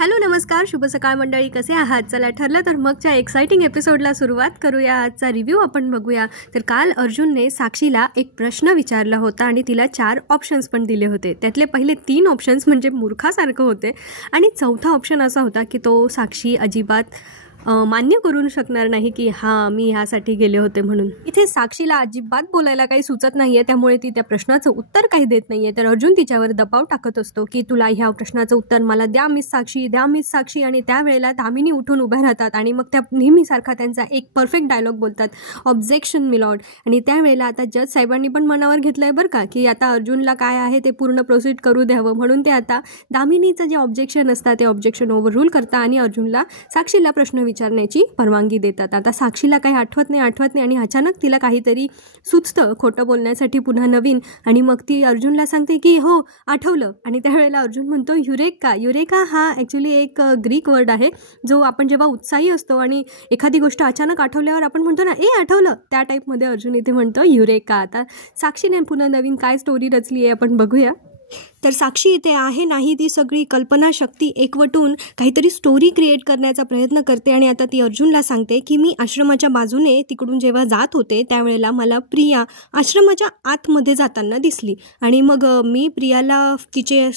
Hello नमस्कार, शुभ सकाळ मंडळी. कसे आहात? चला ठरलं तर मगच्या एक्साइटिंग एपिसोडला सुरुवात करूया. आजचा रिव्ह्यू आपण बघूया. तर काल अर्जुनने साक्षीला एक प्रश्न विचारला होता आणि तिला 4 ऑप्शन्स पण दिले होते. त्यातले पहिले 3 ऑप्शन्स म्हणजे मूर्खासारखं होते आणि चौथा ऑप्शन असा होता की तो साक्षी अजिबात मान्य करू शकणार नाही की हां मी ह्यासाठी गेले होते म्हणून. इथे साक्षीला अजिबात बोलायला काही सुचत नाही आहे, त्यामुळे ती त्या प्रश्नाचं उत्तर काही देत नाही आहे. तर अर्जुन तिच्यावर दबाव टाकत असतो की तुला ह्या प्रश्नाचं उत्तर मला द्या मिस साक्षी, द्या मिस साक्षी. आणि त्यावेळेला दामिनी उठून उभ्या राहतात आणि मग त्या नेहमीसारखा त्यांचा एक परफेक्ट डायलॉग बोलतात, ऑब्जेक्शन मिलॉर्ड. आणि त्यावेळेला आता जज साहेबांनी पण मनावर घेतलं आहे बरं का की आता अर्जुनला काय आहे ते पूर्ण प्रोसीड करू द्यावं, म्हणून ते आता दामिनीचं जे ऑब्जेक्शन असतात ते ऑब्जेक्शन ओव्हररूल करतात आणि अर्जुनला साक्षीला प्रश्न विचारण्याची परवानगी देतात. आता साक्षीला काही आठवत नाही आणि अचानक तिला काहीतरी सुचतं खोटं बोलण्यासाठी पुन्हा नवीन. आणि मग ती अर्जुनला सांगते की हो आठवलं. आणि त्यावेळेला अर्जुन म्हणतो युरेका. युरेका हा ॲक्च्युली एक ग्रीक वर्ड आहे जो आपण जेव्हा उत्साही असतो आणि एखादी गोष्ट अचानक आठवल्यावर आपण म्हणतो ना ए आठवलं, त्या टाईपमध्ये अर्जुन इथे म्हणतो युरेका. आता साक्षीने पुन्हा नवीन काय स्टोरी रचली आहे आपण बघूया. तर साक्षी इथे आहे नाही ती सगळी कल्पनाशक्ती एकवटून काहीतरी स्टोरी क्रिएट करण्याचा प्रयत्न करते. आणि आता ती अर्जुनला सांगते की मी आश्रमाच्या बाजूने तिकडून जेव्हा जात होते त्यावेळेला मला प्रिया आश्रमाच्या आतमध्ये जाताना दिसली आणि मग मी प्रियाला तिचे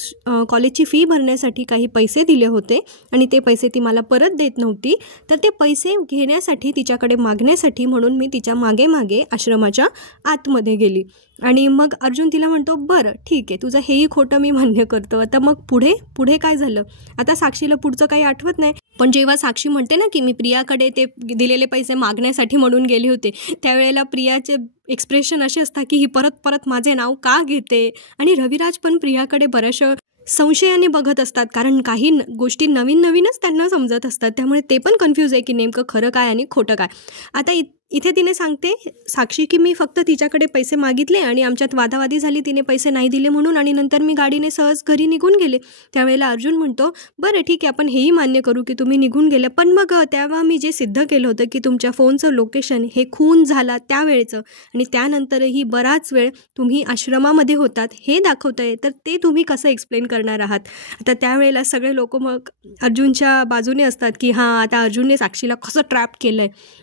कॉलेजची फी भरण्यासाठी काही पैसे दिले होते आणि ते पैसे ती मला परत देत नव्हती. तर ते पैसे घेण्यासाठी तिच्याकडे मागण्यासाठी म्हणून मी तिच्या मागे मागे आश्रमाच्या आतमध्ये गेली. आणि मग अर्जुन तिला म्हणतो बरं ठीक आहे, तुझं हेही खोटं मी मान्य करतो. आता मग पुढे काय झालं? आता साक्षीला पुढचं काही आठवत नाही, पण जेव्हा साक्षी म्हणते ना की मी प्रियाकडे ते दिलेले पैसे मागण्यासाठी म्हणून गेले होते त्यावेळेला प्रियाचे एक्सप्रेशन असे असतात की ही परत माझे नाव का घेते. आणि रविराज पण प्रियाकडे बऱ्याचशा संशयाने बघत असतात, कारण काही गोष्टी नवीनच त्यांना समजत असतात, त्यामुळे ते पण कन्फ्यूज आहे की नेमकं खरं काय आणि खोटं काय. आता इथे तिने सांगते साक्षी की मी फक्त तिच्याकडे पैसे मागितले आणि आमच्यात वादावादी झाली, तिने पैसे नाही दिले म्हणून, आणि नंतर मी गाडीने सहज घरी निघून गेले. त्यावेळेला अर्जुन म्हणतो बरं ठीक आहे आपण हेही मान्य करू की तुम्ही निघून गेले, पण मग तेव्हा मी जे सिद्ध केलं होतं की तुमच्या फोनचं लोकेशन हे खून झाला त्यावेळेचं आणि त्यानंतरही बराच वेळ तुम्ही आश्रमामध्ये होतात हे दाखवतं आहे, तर ते तुम्ही कसं एक्सप्लेन करणार आहात. आता त्यावेळेला सगळे लोक मग अर्जुनच्या बाजूने असतात की हां आता अर्जुनने साक्षीला कसं ट्रॅप केलं आहे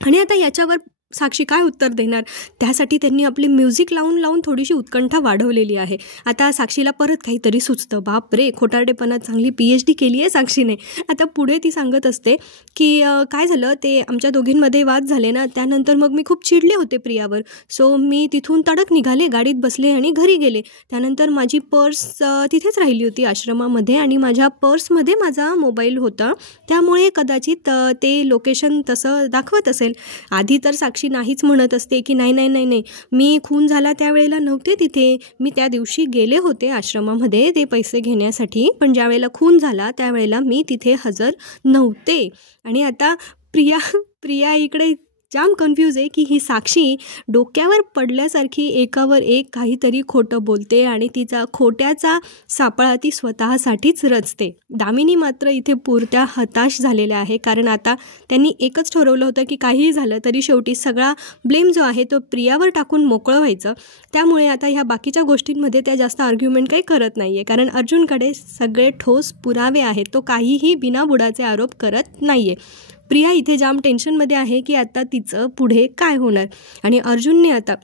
आणि आता याच्यावर साक्षी काय उत्तर देणार. त्यासाठी त्यांनी आपली म्युझिक लावून थोडीशी उत्कंठा वाढवलेली आहे. आता साक्षीला परत काहीतरी सुचतं, बाप रे खोटारडेपणात चांगली PhD केली आहे साक्षीने. आता पुढे ती सांगत असते की काय झालं ते आमच्या दोघींमध्ये वाद झाले ना, त्यानंतर मग मी खूप चिडले होते प्रियावर, सो मी तिथून तडक निघाले, गाडीत बसले आणि घरी गेले. त्यानंतर माझी पर्स तिथेच राहिली होती आश्रमामध्ये आणि माझ्या पर्समध्ये माझा मोबाईल होता, त्यामुळे कदाचित ते लोकेशन तसं दाखवत असेल. आधी तर साक्षी नाहीच म्हणत असते की नाही मी खून झाला त्यावेळेला नव्हते तिथे, मी त्या दिवशी गेले होते आश्रमामध्ये ते पैसे घेण्यासाठी, पण ज्यावेळेला खून झाला त्यावेळेला मी तिथे हजर नव्हते. आणि आता प्रिया इकडे जाम कन्फ्यूज आहे की ही साक्षी डोक्यावर पडल्यासारखी एकावर एक काहीतरी खोटं बोलते आणि तिचा खोट्याचा सापळा ती स्वतःसाठीच रचते. दामिनी मात्र इथे पुरत्या हताश झालेल्या आहे, कारण आता त्यांनी एकच ठरवलं होतं की काहीही झालं तरी शेवटी सगळा ब्लेम जो आहे तो प्रियावर टाकून मोकळं व्हायचं. त्यामुळे आता ह्या बाकीच्या गोष्टींमध्ये त्या जास्त आर्ग्युमेंट काही करत नाही आहे, कारण अर्जुनकडे सगळे ठोस पुरावे आहेत, तो काहीही बिनाबुडाचे आरोप करत नाही आहे. प्रिया इथे जाम टेन्शनमध्ये आहे की आता तिचं पुढे काय होणार. आणि अर्जुनने आता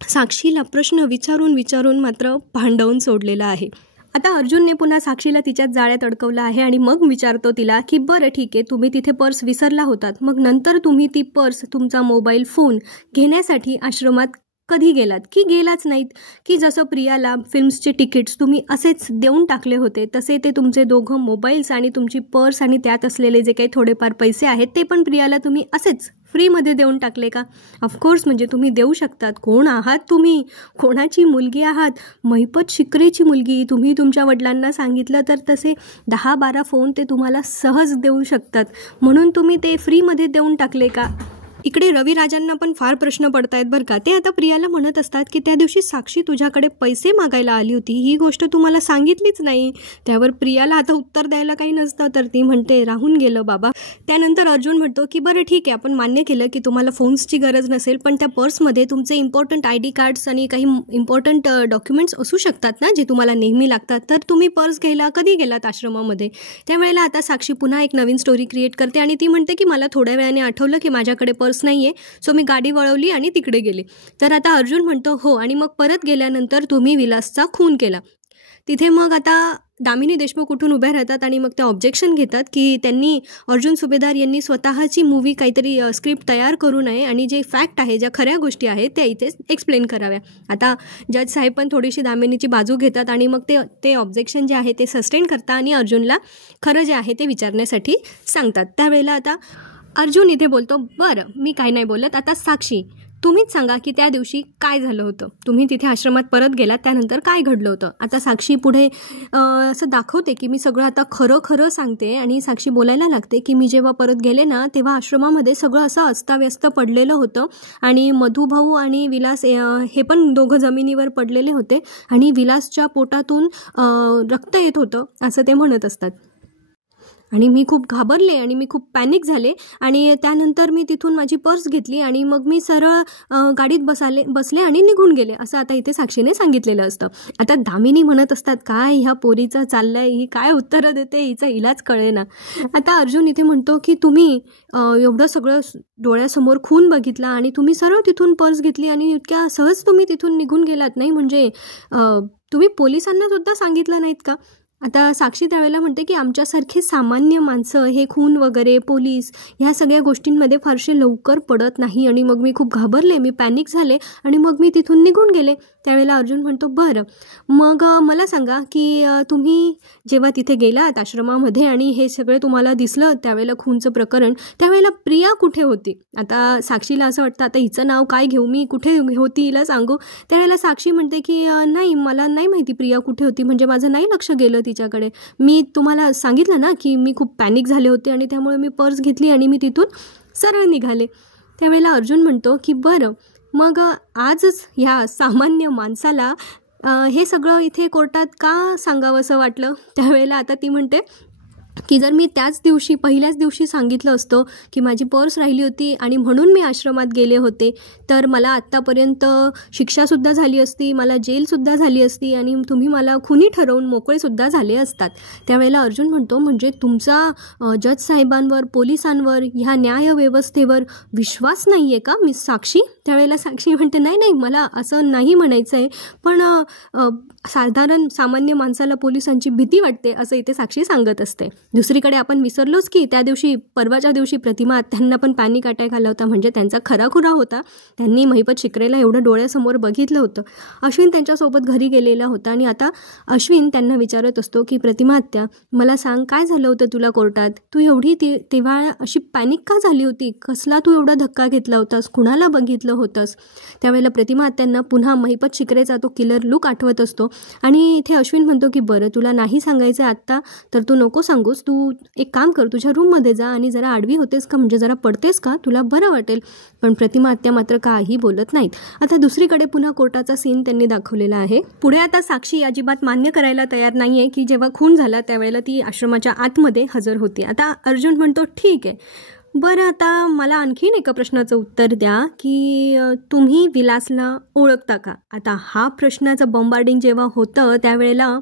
साक्षीला प्रश्न विचारून मात्र भांडवून सोडलेला आहे. आता अर्जुनने पुन्हा साक्षीला तिच्यात जाळ्यात अडकवलं आहे आणि मग विचारतो तिला की बरं ठीक आहे तुम्ही तिथे पर्स विसरला होतात, मग नंतर तुम्ही ती पर्स तुमचा मोबाईल फोन घेण्यासाठी आश्रमात कधी गेलात की गेलाच नाहीत, की जसं प्रियाला फिल्म्सचे तिकीट्स तुम्ही असेच देऊन टाकले होते तसे ते तुमचे दोघं मोबाईल्स आणि तुमची पर्स आणि त्यात असलेले जे काही थोडेफार पैसे आहेत ते पण प्रियाला तुम्ही असेच फ्रीमध्ये देऊन टाकले का. ऑफकोर्स म्हणजे तुम्ही देऊ शकतात. कोण आहात तुम्ही, कोणाची मुलगी आहात, महिपत शिकरेची मुलगी. तुम्ही तुमच्या वडिलांना सांगितलं तर तसे 10-12 फोन ते तुम्हाला सहज देऊ शकतात, म्हणून तुम्ही ते फ्रीमध्ये देऊन टाकले का. इकडे रविराजांना पण फार प्रश्न पडत आहेत बरं का. ते आता प्रियाला म्हणत असतात की त्या दिवशी साक्षी तुझ्याकडे पैसे मागायला आली होती, ही गोष्ट तू मला सांगितलीच नाही. त्यावर प्रियाला आता उत्तर द्यायला काही नसतं, तर ती म्हणते राहून गेलं बाबा. त्यानंतर अर्जुन म्हणतो की बरं ठीक आहे, आपण मान्य केलं की तुम्हाला फोन्सची गरज नसेल, पण त्या पर्समध्ये तुमचे इम्पॉर्टंट ID कार्ड्स आणि काही इम्पॉर्टंट डॉक्युमेंट्स असू शकतात ना, जे तुम्हाला नेहमी लागतात. तर तुम्ही पर्स घ्यायला कधी गेलात आश्रमामध्ये? त्यावेळेला आता साक्षी पुन्हा एक नवीन स्टोरी क्रिएट करते आणि ती म्हणते की मला थोड्या वेळाने आठवलं की माझ्याकडे पर्स नाही आहे, सो मी गाडी वळवली आणि तिकडे गेले. तर आता अर्जुन म्हणतो हो, आणि मग परत गेल्यानंतर तुम्ही विलासचा खून केला. तिथे मग आता दामिनी देशमुख उठून उभ्या राहतात आणि मग ते ऑब्जेक्शन घेतात की त्यांनी अर्जुन सुभेदार यांनी स्वतःची मूवी काहीतरी स्क्रिप्ट तयार करू नये आणि जे फॅक्ट आहे, ज्या खऱ्या गोष्टी आहेत त्या इथे एक्सप्लेन कराव्या. आता जज साहेब पण थोडीशी दामिनीची बाजू घेतात आणि मग ते ऑब्जेक्शन जे आहे ते सस्टेन करतात आणि अर्जुनला खरं जे आहे ते विचारण्यासाठी सांगतात. त्यावेळेला आता अर्जुन इथे बोलतो बरं मी काही नाही बोलत, आता साक्षी तुम्हीच सांगा की त्या दिवशी काय झालं होतं, तुम्ही तिथे आश्रमात परत गेलात त्यानंतर काय घडलं होतं. आता साक्षी पुढे असं दाखवते की मी सगळं आता खरं सांगते आणि साक्षी बोलायला लागते की मी जेव्हा परत गेले ना तेव्हा आश्रमामध्ये सगळं असं अस्ताव्यस्त पडलेलं होतं आणि मधुभाऊ आणि विलास हे पण दोघं जमिनीवर पडलेले होते आणि विलासच्या पोटातून रक्त येत होतं असं ते म्हणत असतात. आणि मी खूप घाबरले आणि मी खूप पॅनिक झाले आणि त्यानंतर मी तिथून माझी पर्स घेतली आणि मग मी सरळ गाडीत बसले आणि निघून गेले, असं आता इथे साक्षीने सांगितलेलं असतं. आता दामिनी म्हणत असतात काय ह्या पोरीचं चाललंय, ही काय उत्तरं देते, हिचा इलाज कळेना. आता अर्जुन इथे म्हणतो की तुम्ही एवढं सगळं डोळ्यासमोर खून बघितला आणि तुम्ही सरळ तिथून पर्स घेतली आणि इतक्या सहज तुम्ही तिथून निघून गेलात, नाही म्हणजे तुम्ही पोलिसांना सुद्धा सांगितलं नाहीत का? आता साक्षी त्यावेळेला म्हणते की आमच्यासारखे सामान्य माणसं हे खून वगैरे पोलीस ह्या सगळ्या गोष्टींमध्ये फारसे लवकर पडत नाही आणि मग मी खूप घाबरले, मी पॅनिक झाले आणि मग मी तिथून निघून गेले. त्यावेळेला अर्जुन म्हणतो बरं मग मला सांगा की तुम्ही जेव्हा तिथे गेलात आश्रमामध्ये आणि हे सगळं तुम्हाला दिसलं त्यावेळेला खूनचं प्रकरण, त्यावेळेला प्रिया कुठे होती? आता साक्षीला असं वाटतं आता हिचं नाव काय घेऊ, मी कुठे होती हिला सांगू. त्यावेळेला साक्षी म्हणते की नाही मला नाही माहिती प्रिया कुठे होती, म्हणजे माझं नाही लक्ष गेलं तिच्याकडे. मी तुम्हाला सांगितलं ना की मी खूप पॅनिक झाले होते आणि त्यामुळे मी पर्स घेतली आणि मी तिथून सरळ निघाले. त्यावेळेला अर्जुन म्हणतो की बरं मग आजच ह्या सामान्य माणसाला हे सगळं इथे कोर्टात का सांगावंसं वाटलं? त्यावेळेला आता ती म्हणते की जर मी त्याच दिवशी पहिल्याच दिवशी सांगितलं असतं की माझी पर्स राहिली होती आणि म्हणून मी आश्रमात गेले होते तर मला आत्तापर्यंत शिक्षासुद्धा झाली असती, मला जेलसुद्धा झाली असती आणि तुम्ही मला खुनी ठरवून मोकळेसुद्धा झाले असतात. त्यावेळेला अर्जुन म्हणतो म्हणजे तुमचा जज साहेबांवर, पोलिसांवर, ह्या न्यायव्यवस्थेवर विश्वास नाही आहे का मिस साक्षी? त्यावेळेला साक्षी म्हणते नाही मला असं नाही म्हणायचं आहे, पण साधारण सामान्य माणसाला पोलिसांची भीती वाटते असं इथे साक्षी सांगत असते. दुसरीकडे आपण विसरलोच की त्या दिवशी परवाच्या दिवशी प्रतिमा त्यांना पण पॅनिक अटॅक आला होता, म्हणजे त्यांचा खराखुरा होता. त्यांनी महिपत शिकरेला एवढं डोळ्यासमोर बघितलं होतं. अश्विन त्यांच्यासोबत घरी गेलेला होता आणि आता अश्विन त्यांना विचारत असतो की प्रतिमा आत्या मला सांग काय झालं होतं तुला कोर्टात, तू एवढी तेव्हा अशी पॅनिक का झाली होती, कसला तू एवढा धक्का घेतला होतास, कुणाला बघितलं होतंस? त्यावेळेला प्रतिमा आत्यांना पुन्हा महिपत शिकरेचा तो किलर लुक आठवत असतो आणि इथे अश्विन म्हणतो की बरं तुला नाही सांगायचं आत्ता तर तू नको सांगूस, तू एक काम कर तुझ्या रूममध्ये जा आणि जरा आडवी होतेस का, म्हणजे जरा पडतेस का, तुला बरं वाटेल. पण प्रतिमा आत्या मात्र काही बोलत नाहीत. आता दुसरीकडे पुन्हा कोर्टाचा सीन त्यांनी दाखवलेला आहे. पुढे आता साक्षी अजिबात मान्य करायला तयार नाही आहे की जेव्हा खून झाला त्यावेळेला ती आश्रमाच्या आतमध्ये हजर होती. आता अर्जुन म्हणतो ठीक आहे, बरं आता मला आणखीन एका प्रश्नाचं उत्तर द्या की तुम्ही विलासला ओळखता का? आता हा प्रश्नाचं बॉम्बार्डिंग जेव्हा होतं त्यावेळेला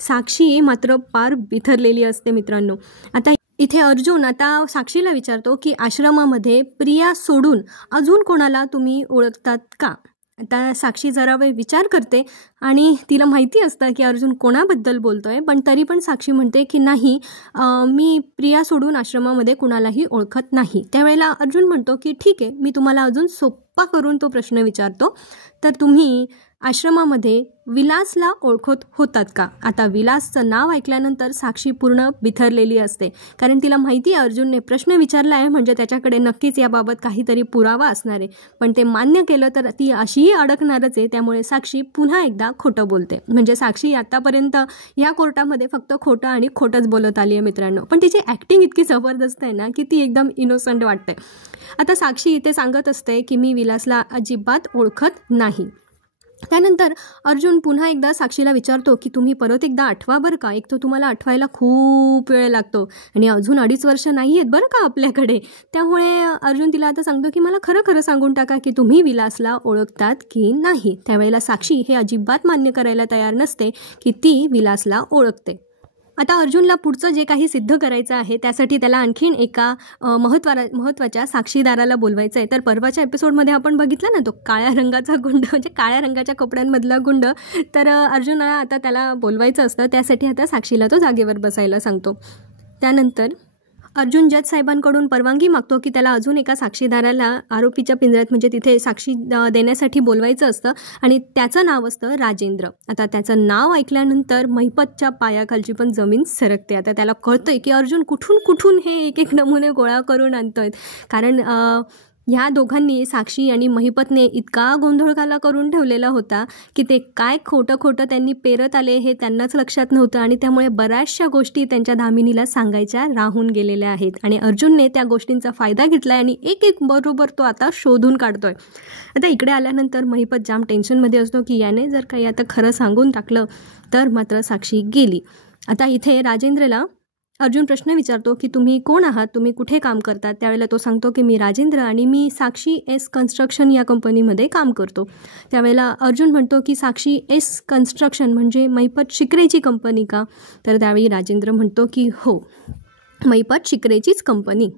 साक्षी मात्र फार बिथरलेली असते मित्रांनो. आता इथे अर्जुन आता साक्षीला विचारतो की आश्रमामध्ये प्रिया सोडून अजून कोणाला तुम्ही ओळखतात का? आता साक्षी जरा वेळ विचार करते आणि तिला माहिती असतं की अर्जुन कोणाबद्दल बोलतोय, पण तरी पण साक्षी म्हणते की नाही मी प्रिया सोडून आश्रमामध्ये कुणालाही ओळखत नाही. त्यावेळेला अर्जुन म्हणतो की ठीक आहे, मी तुम्हाला अजून सोपा करून तो प्रश्न विचारतो, तर तुम्ही आश्रमामध्ये विलासला ओळखत होतात का? आता विलासचं नाव ऐकल्यानंतर साक्षी पूर्ण बिथरलेली असते, कारण तिला माहिती आहे अर्जुनने प्रश्न विचारला आहे म्हणजे त्याच्याकडे नक्कीच याबाबत काहीतरी पुरावा असणार आहे, पण ते मान्य केलं तर ती अशीही अडकणारच आहे. त्यामुळे साक्षी पुन्हा एकदा खोटं बोलते. म्हणजे साक्षी आतापर्यंत या कोर्टामध्ये फक्त खोटं आणि खोटंच बोलत आली आहे मित्रांनो, पण तिची ॲक्टिंग इतकी जबरदस्त आहे ना की ती एकदम इनोसंट वाटते. आता साक्षी इथे सांगत असते की मी विलासला अजिबात ओळखत नाही. त्यानंतर अर्जुन पुन्हा एकदा साक्षीला विचारतो की तुम्ही परत एकदा आठवा बरं का, एक तर तुम्हाला आठवायला खूप वेळ लागतो आणि अजून 2.5 वर्ष नाही आहेत बरं का आपल्याकडे. त्यामुळे अर्जुन तिला आता सांगतो की मला खरं खरं सांगून टाका की तुम्ही विलासला ओळखतात की नाही. त्यावेळेला साक्षी हे अजिबात मान्य करायला तयार नसते की ती विलासला ओळखते. आता अर्जुनला पुढचं जे काही सिद्ध करायचं आहे त्यासाठी त्याला आणखीन एका महत्त्वाच्या साक्षीदाराला बोलवायचं आहे. तर परवाच्या एपिसोडमध्ये आपण बघितलं ना तो काळ्या रंगाचा गुंड, म्हणजे काळ्या रंगाच्या कपड्यांमधला गुंड. तर अर्जुनला आता त्याला बोलवायचं असतं, त्यासाठी आता साक्षीला तो जागेवर बसायला सांगतो. त्यानंतर अर्जुन जज साहेबांकडून परवानगी मागतो की त्याला अजून एका साक्षीदाराला आरोपीच्या पिंजऱ्यात म्हणजे तिथे साक्षी देण्यासाठी बोलवायचं असतं आणि त्याचं नाव असतं राजेंद्र. आता त्याचं नाव ऐकल्यानंतर महिपतच्या पायाखालची पण जमीन सरकते. आता त्याला कळतंय की अर्जुन कुठून हे एक नमुने गोळा करून आणतोय, कारण ह्या दोघांनी साक्षी आणि महिपतने इतका गोंधळकाला करून ठेवलेला होता की ते काय खोटं त्यांनी पेरत आले हे त्यांनाच लक्षात नव्हतं आणि त्यामुळे बऱ्याचशा गोष्टी त्यांच्या दामिनीला सांगायच्या राहून गेलेल्या आहेत आणि अर्जुनने त्या गोष्टींचा फायदा घेतला आणि एक बरोबर तो आता शोधून काढतोय. आता इकडे आल्यानंतर महिपत जाम टेन्शनमध्ये असतो की याने जर काही आता खरं सांगून टाकलं तर मात्र साक्षी गेली. आता इथे राजेंद्रला अर्जुन प्रश्न विचारतो की तुम्ही कोण आहात, तुम्ही कुठे काम करतात. त्यावेळेला तो सांगतो की मी राजेंद्र आणि मी साक्षी एस कन्स्ट्रक्शन या कंपनीमध्ये काम करतो. त्यावेळेला अर्जुन म्हणतो की साक्षी एस कन्स्ट्रक्शन म्हणजे महिपत शिकरेची कंपनी का. तर त्यावेळी राजेंद्र म्हणतो की हो, महिपत शिकरेचीच कंपनी.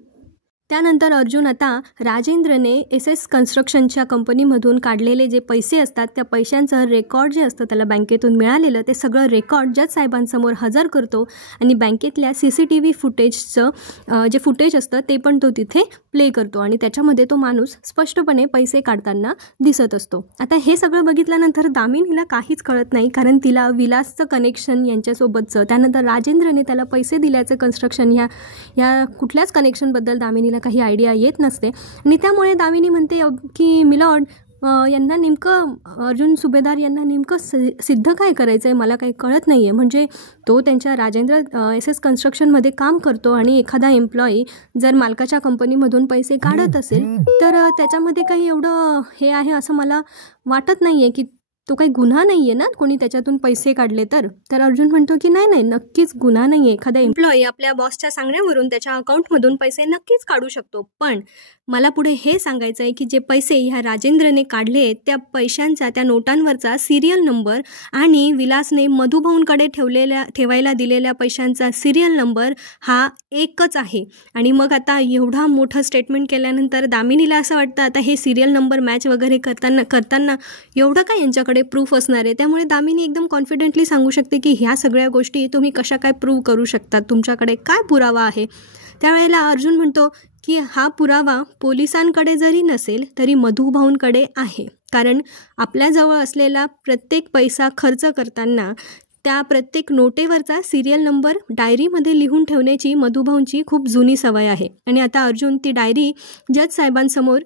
त्यानंतर अर्जुन आता राजेंद्रने एस कन्स्ट्रक्शनच्या कंपनीमधून काढलेले जे पैसे असतात त्या पैशांचं रेकॉर्ड जे असतं त्याला बँकेतून मिळालेलं ते सगळं रेकॉर्ड जज साहेबांसमोर हजर करतो आणि बँकेतल्या CCTV फुटेजचं जे फुटेज असतं ते पण तो तिथे प्ले करतो आणि त्याच्यामध्ये तो माणूस स्पष्टपणे पैसे काढताना दिसत असतो. आता हे सगळं बघितल्यानंतर दामिनीला काहीच कळत नाही, कारण तिला विलासचं कनेक्शन यांच्यासोबतचं, त्यानंतर राजेंद्रने त्याला पैसे दिल्याचं कन्स्ट्रक्शन या कुठल्याच कनेक्शनबद्दल दामिनीला काही आयडिया येत नसते आणि त्यामुळे दामिनी म्हणते की मिलॉर्ड यांना नेमकं अर्जुन सुभेदार यांना नेमकं सिद्ध काय करायचं आहे मला काही कळत नाही आहे. म्हणजे तो त्यांच्या राजेंद्र एस कन्स्ट्रक्शनमध्ये काम करतो आणि एखादा एम्प्लॉई जर मालकाच्या कंपनीमधून पैसे काढत असेल तर त्याच्यामध्ये काही एवढं हे आहे असं मला वाटत नाही आहे की तो काही गुन्हा नाही आहे ना कोणी त्याच्यातून पैसे काढले तर. अर्जुन म्हणतो की नाही नक्कीच गुन्हा नाही आहे. एखादा एम्प्लॉई आपल्या बॉसच्या सांगण्यावरून त्याच्या अकाउंटमधून पैसे नक्कीच काढू शकतो, पण मला पुढे हे सांगायचं आहे की जे पैसे ह्या राजेंद्रने काढले त्या पैशांचा त्या नोटांवरचा सिरियल नंबर आणि विलासने मधुभाऊंकडे ठेवायला दिलेल्या पैशांचा सिरियल नंबर हा एकच आहे. आणि मग आता एवढा मोठं स्टेटमेंट केल्यानंतर दामिनीला असं वाटतं आता हे सिरियल नंबर मॅच वगैरे करताना एवढं काय यांच्याकडे प्रूफ असणार आहे. त्यामुळे दामिनी एकदम कॉन्फिडेंटली सांगू शकते की ह्या सगळ्या गोष्टी तुम्ही कशा काय प्रूव्ह करू शकतात, तुमच्याकडे काय पुरावा आहे. त्यावेळेला अर्जुन म्हणतो की हा पुरावा पोलिसांकडे जरी नसेल तरी मधुभाऊंकडे आहे, कारण आपल्याजवळ असलेला प्रत्येक पैसा खर्च करताना त्या प्रत्येक नोटेवरचा सिरियल नंबर डायरीमध्ये लिहून ठेवण्याची मधुभाऊंची खूप जुनी सवय आहे. आणि आता अर्जुन ती डायरी जज साहेबांसमोर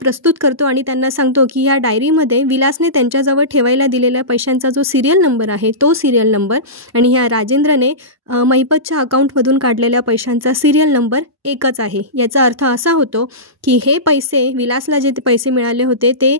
प्रस्तुत करतो आणि त्यांना सांगतो की या डायरीमध्ये विलासने त्यांच्याजवळ ठेवायला दिलेल्या पैशांचा जो सिरियल नंबर आहे तो सिरियल नंबर आणि ह्या राजेंद्रने महिपतच्या अकाउंटमधून काढलेल्या पैशांचा सिरियल नंबर एकच आहे. याचा अर्थ असा होतो की हे पैसे विलासला जे पैसे मिळाले होते ते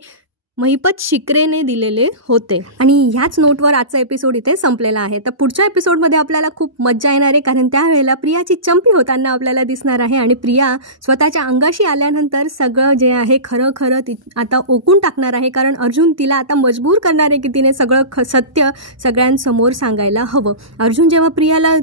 महिपत शिकरेने दिलेले होते. आणि ह्याच नोटवर आजचा एपिसोड इथे संपलेला आहे. तर पुढच्या एपिसोडमध्ये आपल्याला खूप मज्जा येणार आहे, कारण त्यावेळेला प्रियाची चंपी होताना आपल्याला दिसणार आहे आणि प्रिया स्वतःच्या अंगाशी आल्यानंतर सगळं जे आहे खरं ती आता ओकून टाकणार आहे, कारण अर्जुन तिला आता मजबूर करणार आहे की तिने सगळं सत्य सगळ्यांसमोर सांगायला हवं. अर्जुन जेव्हा प्रियाला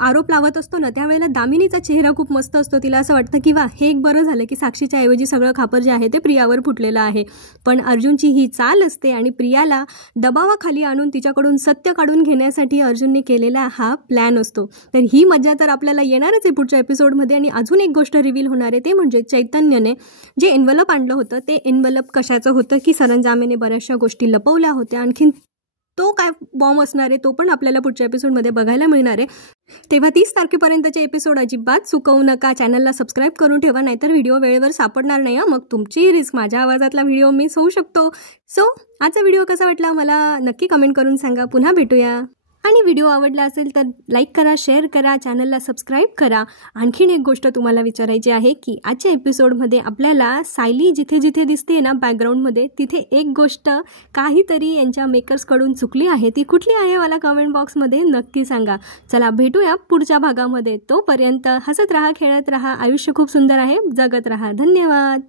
आरोप लावत असतो ना त्यावेळेला दामिनीचा चेहरा खूप मस्त असतो. तिला असं वाटतं की वा हे एक बरं झालं की साक्षीच्या ऐवजी सगळं खापर जे आहे ते प्रियावर फुटलेलं आहे. पण अर्जुनची ही चाल असते आणि प्रियाला दबावाखाली आणून तिच्याकडून सत्य काढून घेण्यासाठी अर्जुनने केलेला हा प्लॅन असतो. तर ही मजा तर आपल्याला येणारच आहे पुढच्या एपिसोडमध्ये. आणि अजून एक गोष्ट रिव्हील होणार आहे ते म्हणजे चैतन्यने जे एन्व्हलप आणलं होतं ते एन्व्हलप कशाचं होतं की सरंजामेने बऱ्याचशा गोष्टी लपवल्या होत्या. आणखीन तो काय बॉम्ब असणार आहे तो पण आपल्याला पुढच्या एपिसोडमध्ये बघायला मिळणार आहे. तेव्हा 30 तारखेपर्यंतचे एपिसोड अजिबात चुकवू नका. चॅनलला सबस्क्राईब करून ठेवा, नाहीतर व्हिडिओ वेळेवर सापडणार नाही. मग तुमची रिस्क, माझ्या आवाजातला व्हिडिओ मिस होऊ शकतो. सो आजचा व्हिडिओ कसा वाटला मला नक्की कमेंट करून सांगा. पुन्हा भेटूया. आणि व्हिडिओ आवडला असेल तर लाईक करा, शेअर करा, चॅनलला सबस्क्राईब करा. आणखीन एक गोष्ट तुम्हाला विचारायची आहे की आजच्या एपिसोडमध्ये आपल्याला सायली जिथे जिथे दिसते ना बॅकग्राऊंडमध्ये, तिथे एक गोष्ट काहीतरी यांच्या मेकर्सकडून चुकली आहे. ती कुठली आहे मला कमेंट बॉक्समध्ये नक्की सांगा. चला भेटूया पुढच्या भागामध्ये. तोपर्यंत हसत राहा, खेळत राहा. आयुष्य खूप सुंदर आहे. जगत राहा. धन्यवाद.